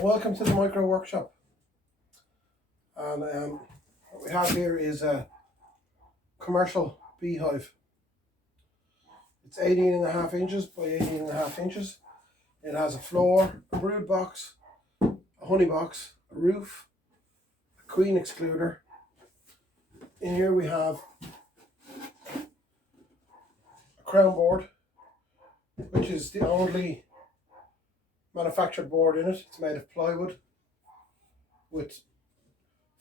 Welcome to the micro workshop. And what we have here is a commercial beehive. It's 18.5 inches by 18.5 inches. It has a floor, a brood box, a honey box, a roof, a queen excluder. In here we have a crown board, which is the only manufactured board in it. It's made of plywood with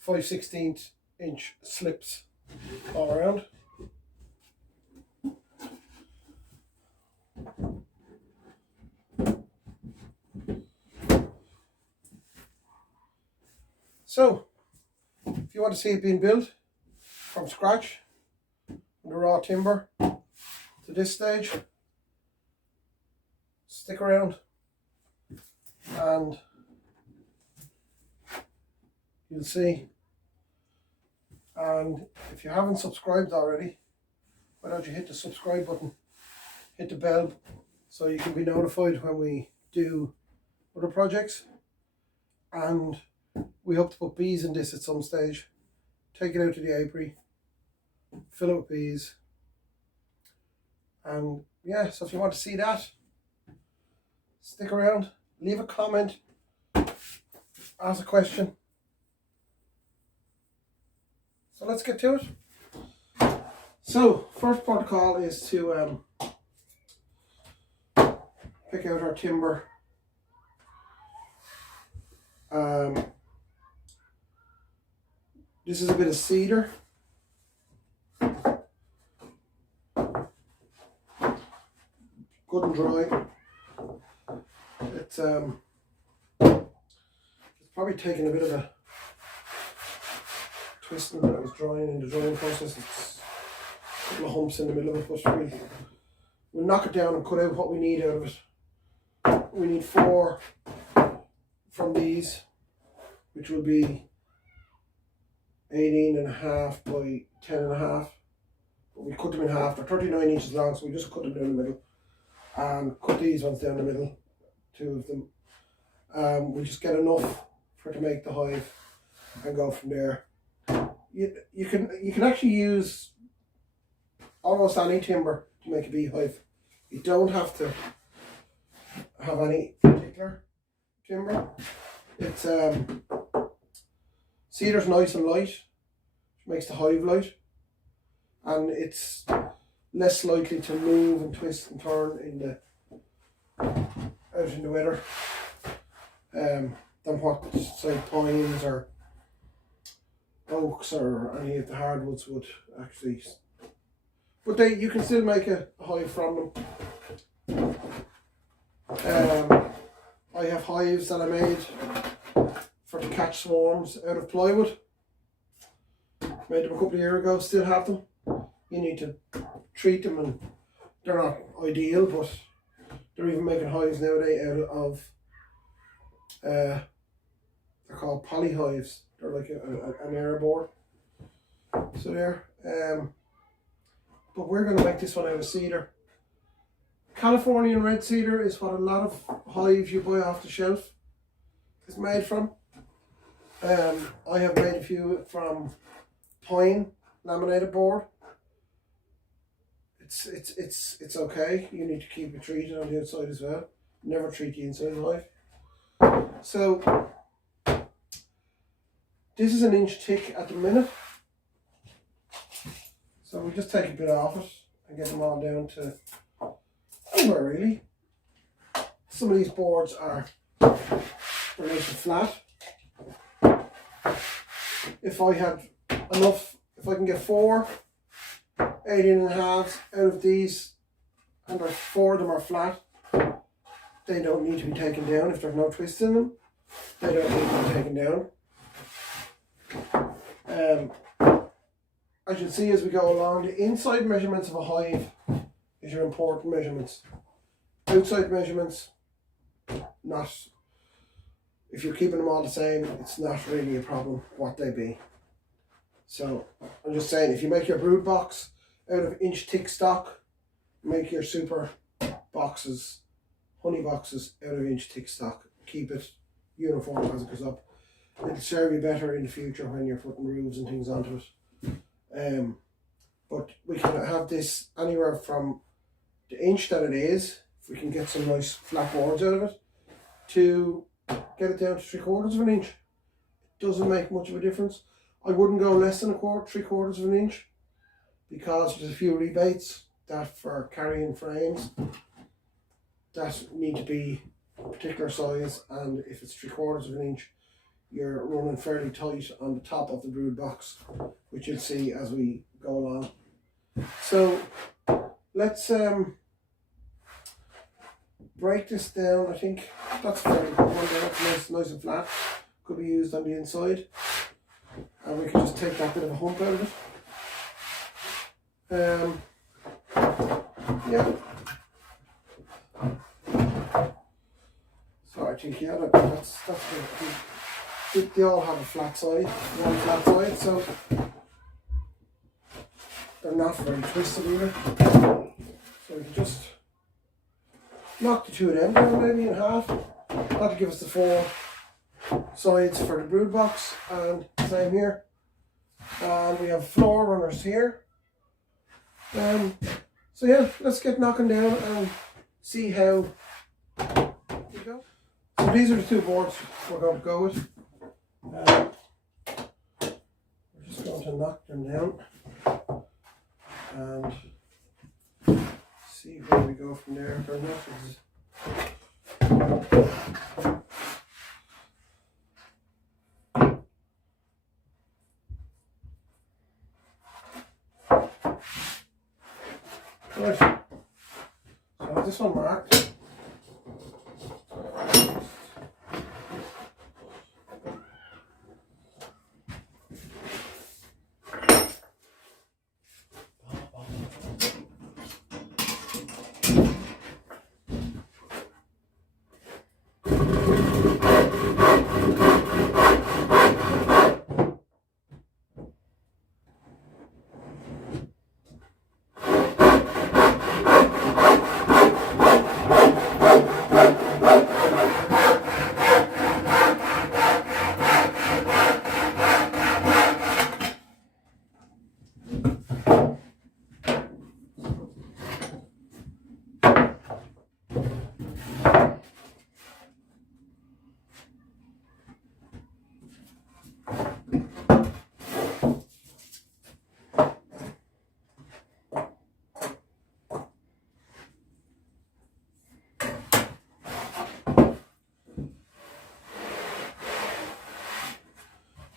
5/16 inch slips all around. So, if you want to see it being built from scratch, the raw timber to this stage, stick around and you'll see. And if you haven't subscribed already, why don't you hit the subscribe button, hit the bell, so you can be notified when we do other projects. And we hope to put bees in this at some stage. Take it out to the apiary, fill it with bees. And yeah, so if you want to see that, stick around, leave a comment, ask a question. So let's get to it. So first protocol is to pick out our timber. This is a bit of cedar. Good and dry. It's probably taken a bit of a twisting when it was drying in the drying process. It's a couple of humps in the middle of it, but we'll knock it down and cut out what we need out of it. We need 4 from these, which will be 18.5 by 10.5. But we cut them in half. They're 39 inches long, so we just cut them down the middle. And cut these ones down the middle, 2 of them. We just get enough for to make the hive and go from there. You can actually use almost any timber to make a beehive. You don't have to have any particular timber. It's cedar's nice and light, which makes the hive light, and it's less likely to move and twist and turn out in the weather than what, say, pines or oaks or any of the hardwoods would actually. But you can still make a hive from them. I have hives that I made to catch swarms out of plywood. Made them a couple of years ago, still have them. You need to treat them, and they're not ideal, but they're even making hives nowadays out of they're called poly hives. They're like an air board. So there. But we're going to make this one out of cedar. Californian red cedar is what a lot of hives you buy off the shelf is made from. I have made a few from pine laminated board. It's okay. You need to keep it treated on the outside as well. Never treat the inside of the hive. So this is 1 inch thick at the minute. So we just take a bit off it and get them all down to anywhere really. Some of these boards are nice and flat. If I had enough, if I can get 4 18.5 out of these, and there's 4 of them are flat, they don't need to be taken down. If there's no twists in them, they don't need to be taken down. As you'll see as we go along, the inside measurements of a hive is your important measurements. Outside measurements, not. If you're keeping them all the same, it's not really a problem what they be. So I'm just saying, if you make your brood box out of 1 inch thick stock, make your super boxes, honey boxes out of 1 inch thick stock. Keep it uniform as it goes up. It'll serve you better in the future when you're putting roofs and things onto it. But we can have this anywhere from the inch that it is, if we can get some nice flat boards out of it, to get it down to 3/4 of an inch. It doesn't make much of a difference. I wouldn't go less than 3/4 of an inch, because there's a few rebates that for carrying frames that need to be a particular size, and if it's 3/4 of an inch, you're running fairly tight on the top of the brood box, which you'll see as we go along. So let's break this down. I think that's a fairly good one there. It's nice and flat. Could be used on the inside, and we can just take that bit of a hump out of it. Yeah. So I think, yeah, that's good. They all have a flat side, one flat side, so they're not very twisted either. So we can just knock the two of them down maybe in half. That'll give us the 4 sides for the brood box, and same here. And we have floor runners here. So yeah, let's get knocking down and see how we go. So these are the 2 boards we're going to go with. We're just going to knock them down and see where we go from there. Right, so I have this one marked.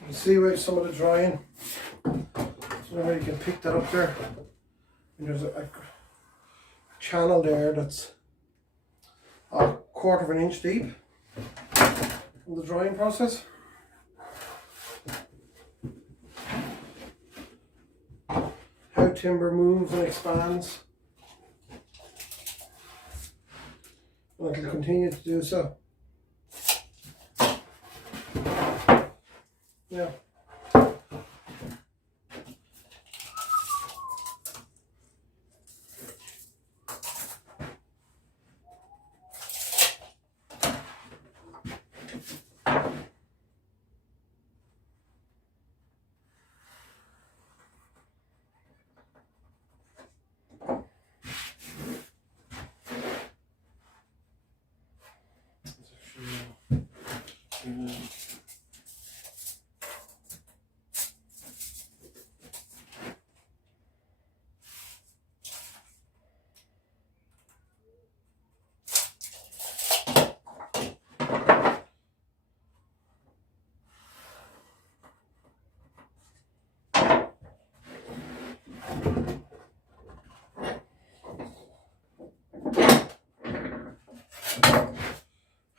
You can see where some of the drying, so now you can pick that up there. And there's a channel there that's a 1/4 of an inch deep in the drying process. How timber moves and expands, and it'll continue to do so. Yeah.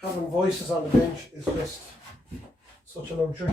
Having voices on the bench is just such a luxury.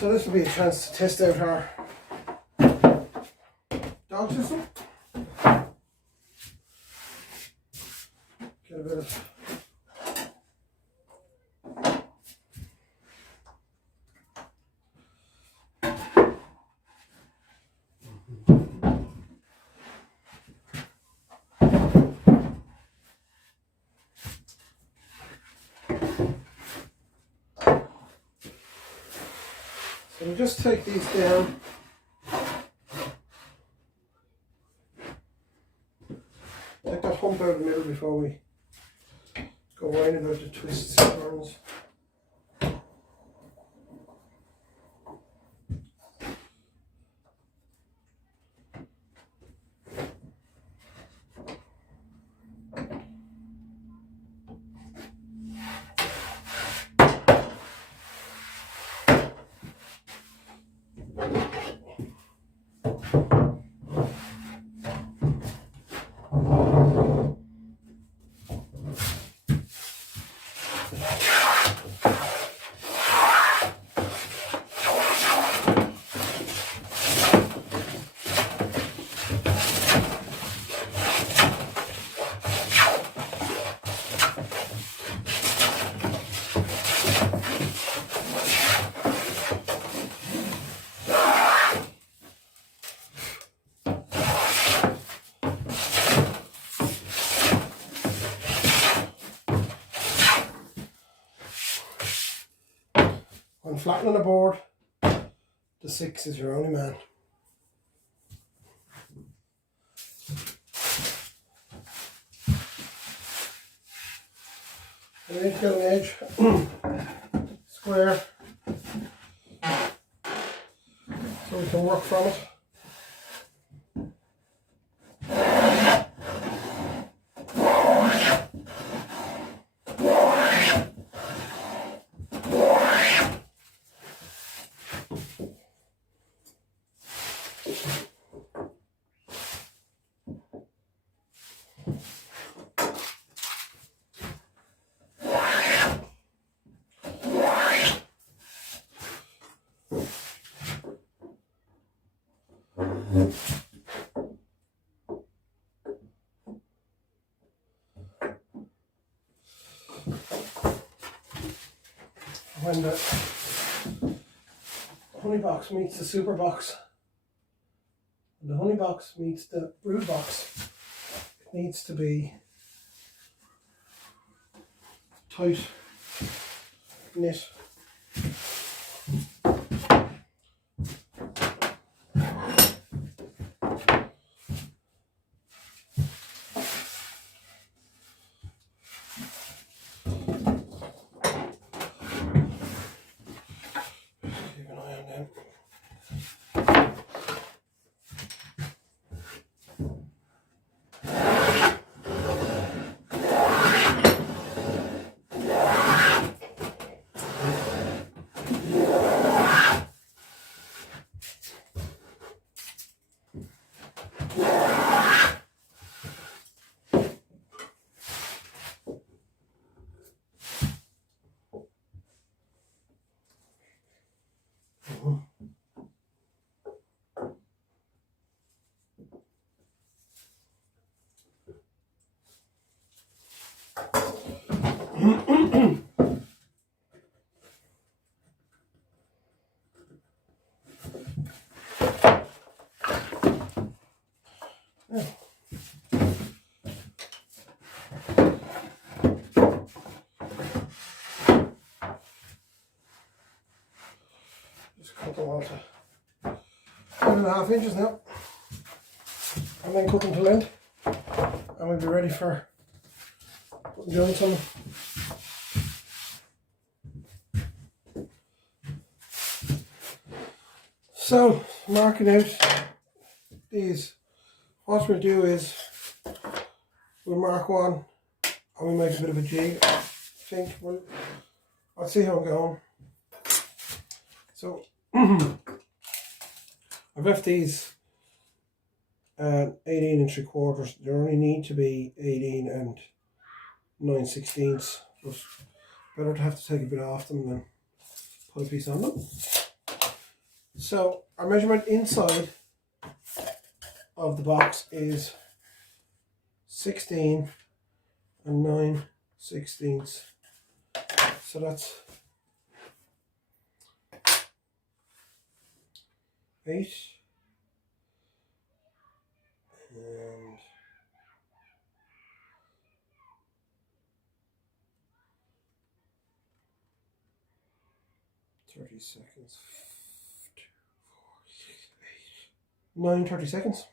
So this will be a chance to test out our dog system. Get a bit of so we'll just take these down. Take that hump out of the middle before we go right about the twists and turns. When flattening the board, the 6 is your only man. You need to get an edge square so we can work from it. When the honey box meets the super box, when the honey box meets the brood box, it needs to be tight, knit. Just cut them out to 1.5 inches now, and then cut them to length, and we'll be ready for putting joints on them. So, marking out these, what we'll do is we'll mark one and we'll make a bit of a jig. I think I'll see how I'm going. So I've left these 18 and 3/4. They only need to be 18 and 9/16, but better to have to take a bit off them than put a piece on them. So our measurement inside of the box is 16 and 9/16. So that's 8 and 30 seconds. 9 30 seconds.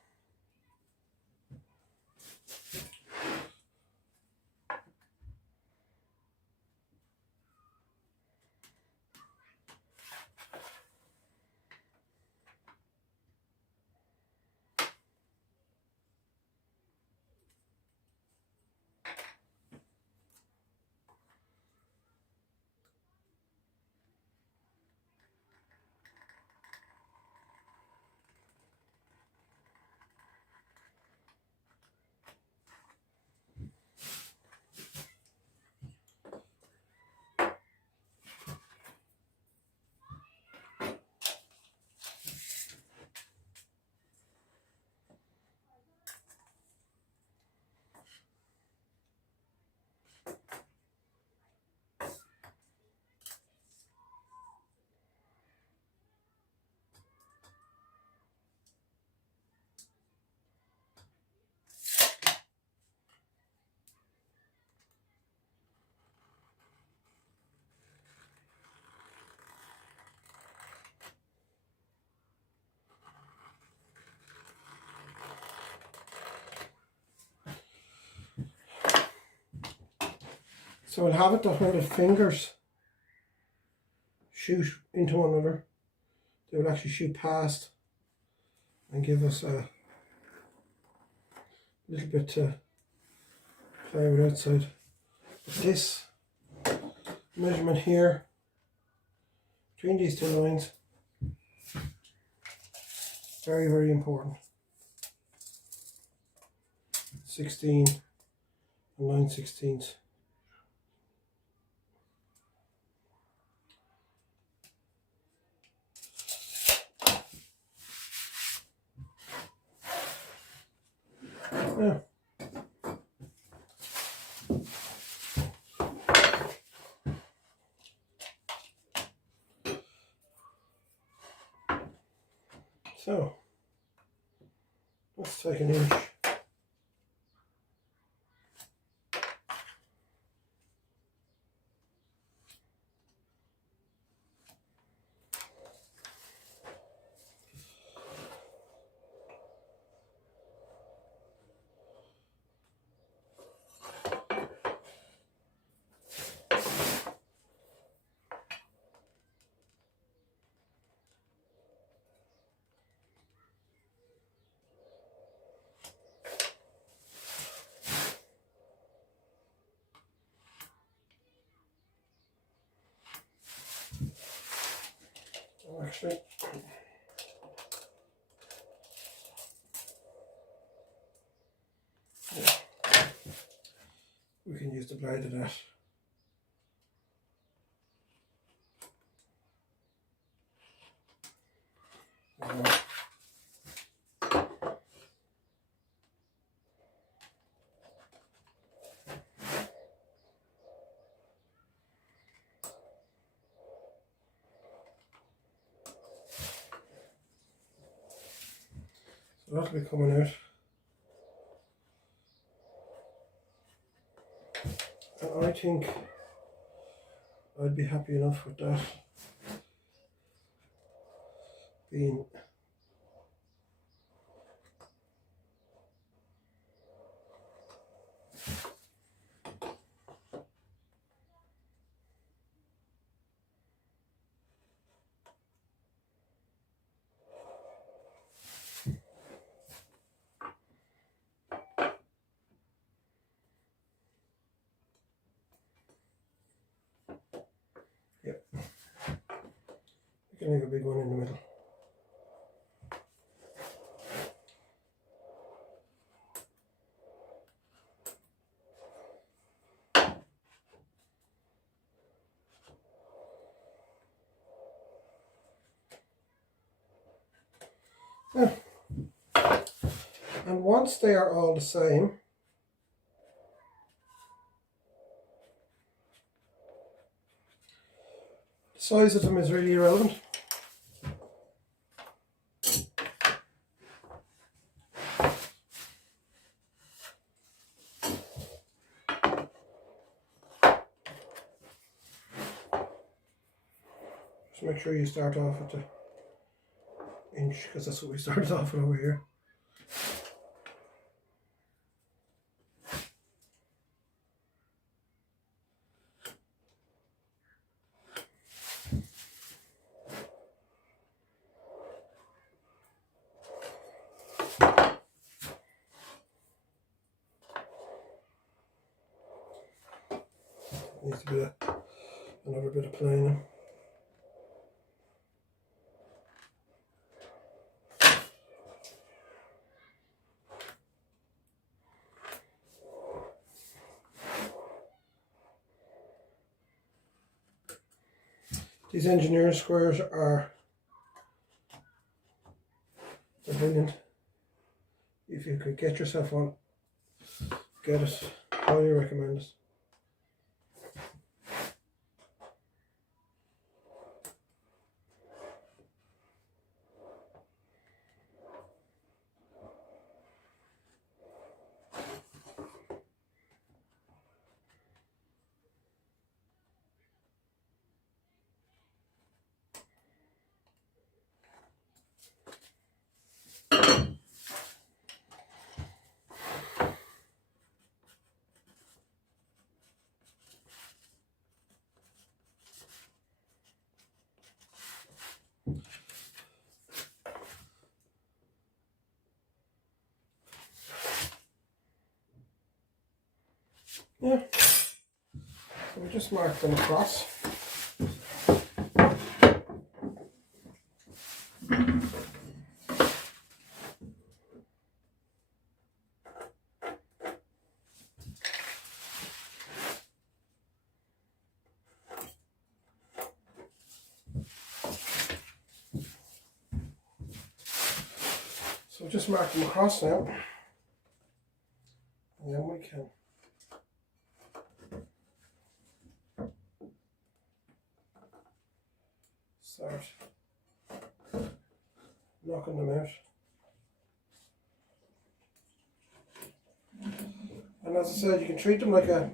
So we'll have it that when the fingers shoot into one another, they will actually shoot past and give us a little bit to play with outside. But this measurement here between these two lines, very, very important. 16 and 9/16. Yeah. So let's take an inch. Actually, yeah, we can use the blade of that. So that'll be coming out. And I think I'd be happy enough with that being yep. We can make a big one in the middle. Yeah. And once they are all the same, the size of them is really irrelevant. Just make sure you start off at the inch, because that's what we started off with over here. Needs to be another bit of planing. These engineering squares are brilliant. If you could get yourself one, get it. Highly recommend it. Yeah, so we just mark them across. So just mark them across now, and then we can start knocking them out. And as I said, you can treat them like a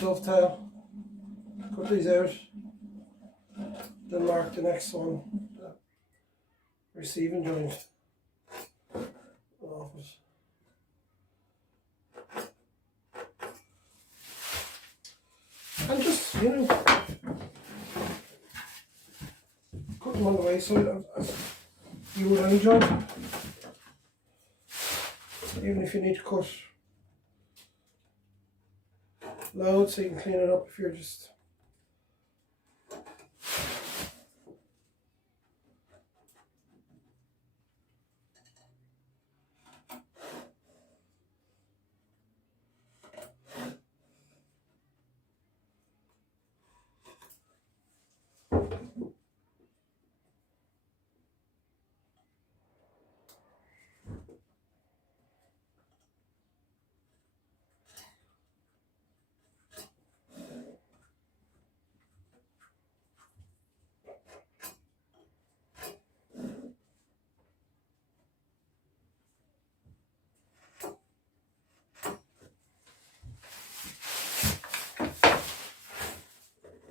dovetail. Cut these out, then mark the next one, the receiving joint off it. And just, you know, cut them on the wayside as you would any joint. Even if you need to cut loads so you can clean it up if you're just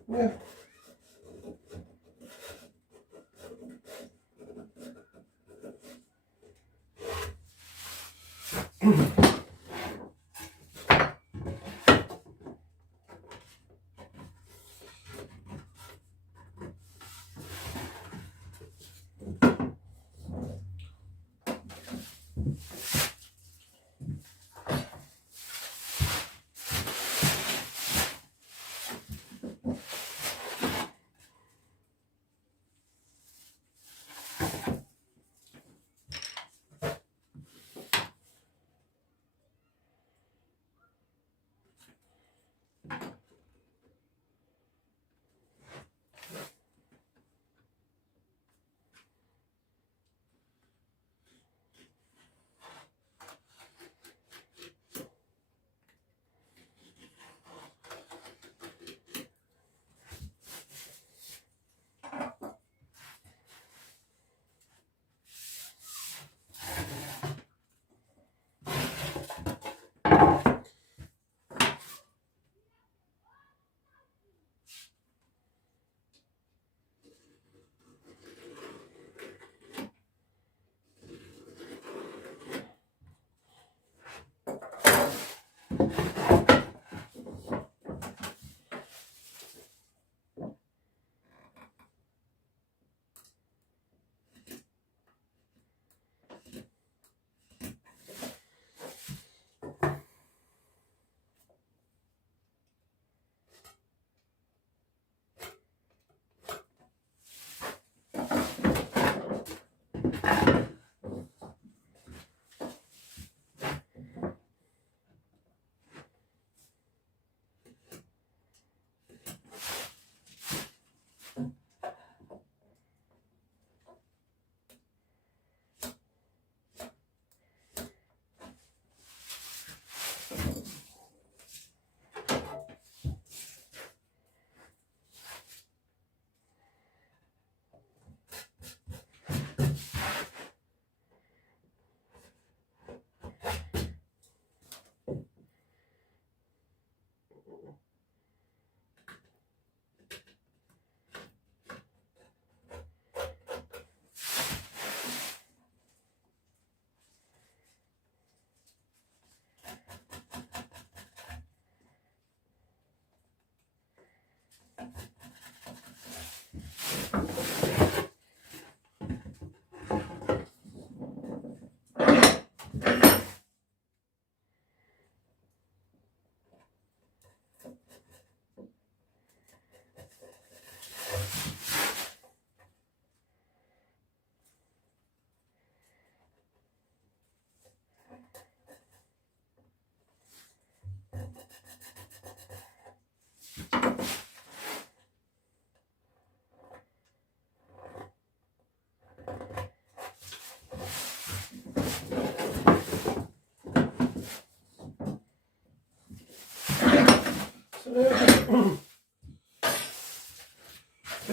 yeah.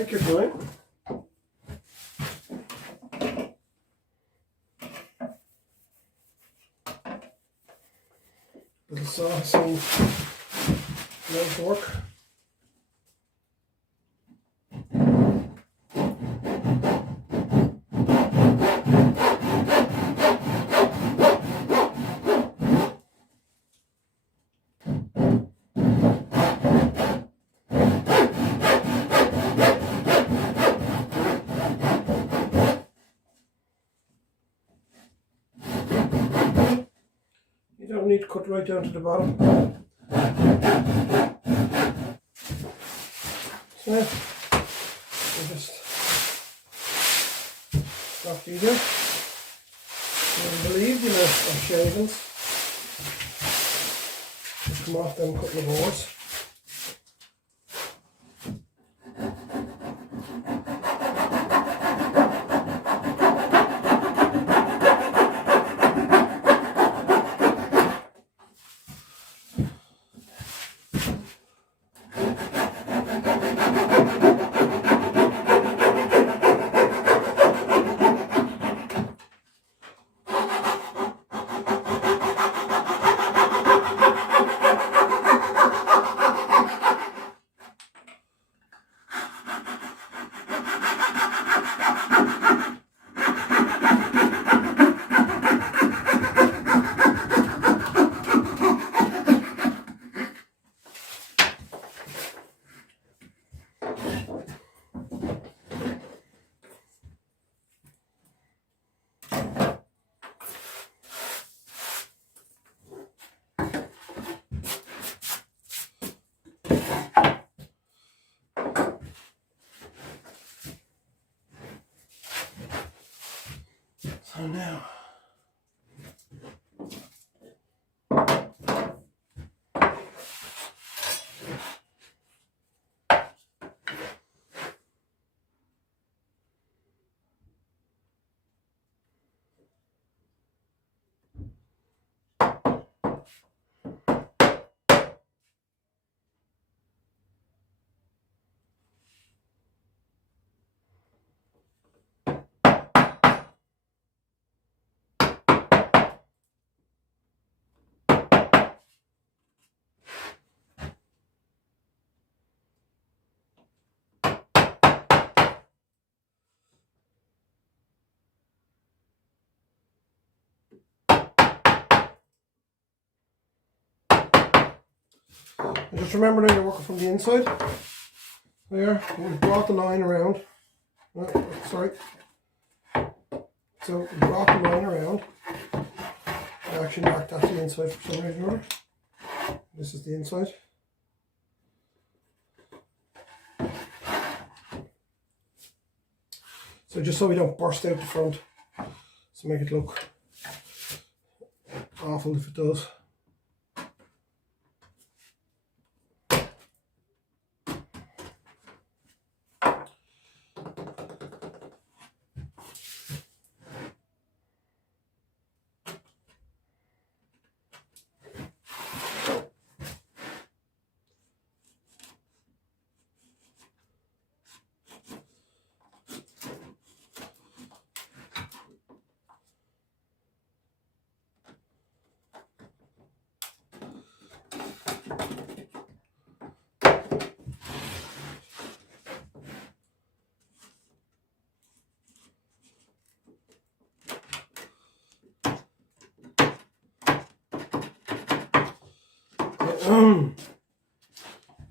Take your time. Little saw seems nice work. You don't need to cut right down to the bottom. So now, we'll just stop these out. And believe the amount of shavings just come off them couple of boards. So now, and just remember now you're working from the inside. There, we brought the line around. Oh, sorry. So we brought the line around. I actually marked that the inside for some reason or other. This is the inside. So just so we don't burst out the front, so make it look awful if it does.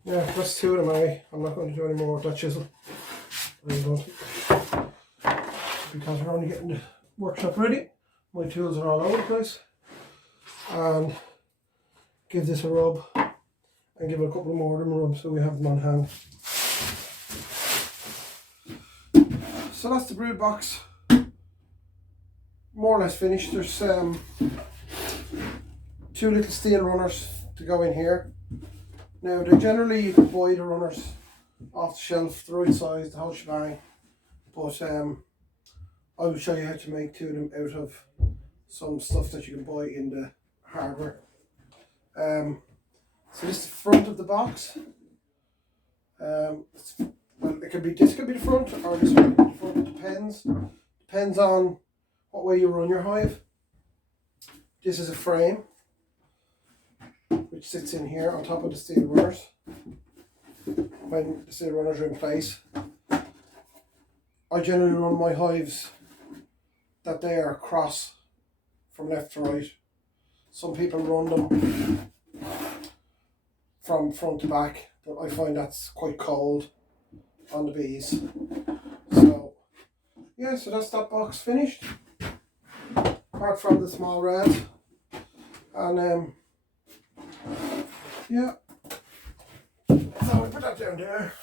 Yeah, that's two of them. I'm not going to do any more with that chisel. Because we're only getting the workshop ready. My tools are all over the place. And give this a rub and give it a couple more of them a rub so we have them on hand. So that's the brood box. More or less finished. There's two little steel runners to go in here. Now they're generally, you can buy the runners off the shelf, the right size, the whole shebang, but I will show you how to make two of them out of some stuff that you can buy in the hardware. So this is the front of the box. It's And it could be, this could be the front or this could be the front. It depends on what way you run your hive. This is a frame which sits in here on top of the steel runners. When the steel runners are in place, I generally run my hives that they are cross from left to right. Some people run them from front to back, but I find that's quite cold on the bees. So yeah, so that's that box finished, apart from the small red. And yeah, so I put that down there.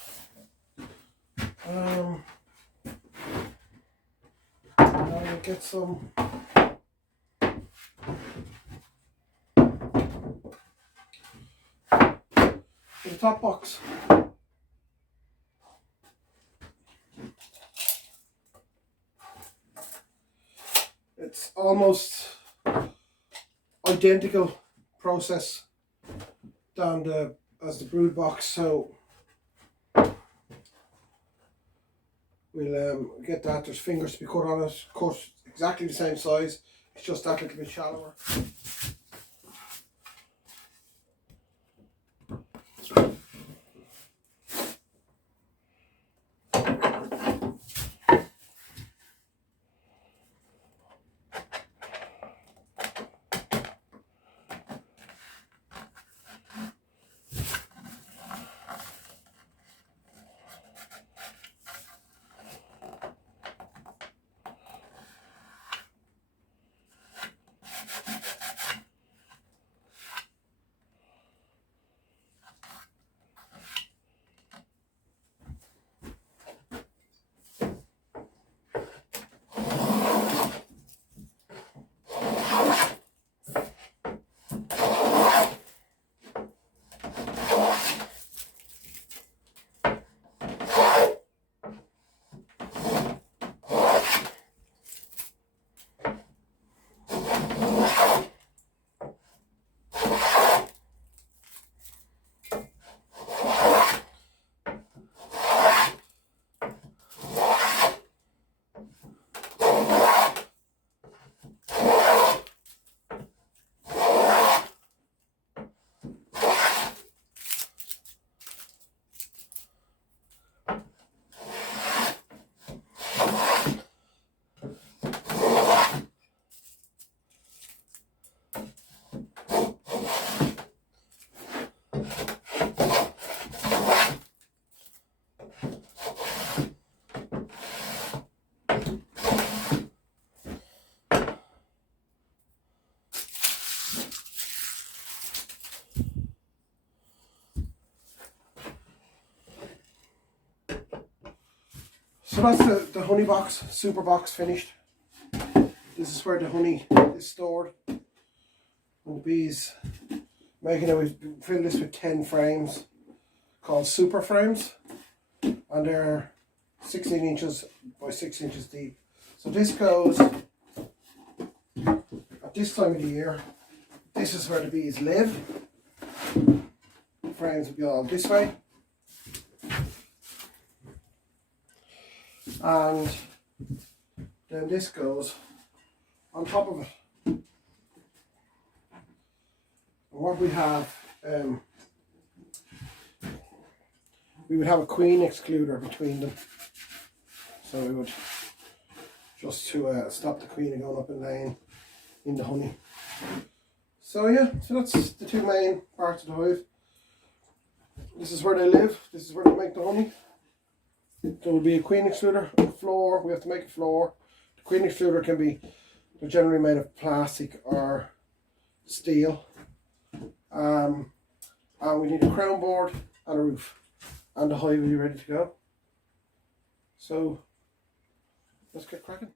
Now we'll get some in the top box. It's almost identical process down as the brood box, so we'll get that. There's fingers to be cut on it, cut exactly the same size, it's just that little bit shallower. So that's the honey box, super box finished. This is where the honey is stored. And the bees making it, we fill this with 10 frames called super frames, and they're 16 inches by 6 inches deep. So this goes at this time of the year. This is where the bees live. The frames will be all this way. And then this goes on top of it. And what we have, we would have a queen excluder between them. So we would just to stop the queen going up and laying in the honey. So yeah, so that's the two main parts of the hive. This is where they live, this is where they make the honey. There will be a queen excluder, a floor, we have to make a floor. The queen excluder can be, they're generally made of plastic or steel. And we need a crown board and a roof. And the hive will be ready to go. So let's get cracking.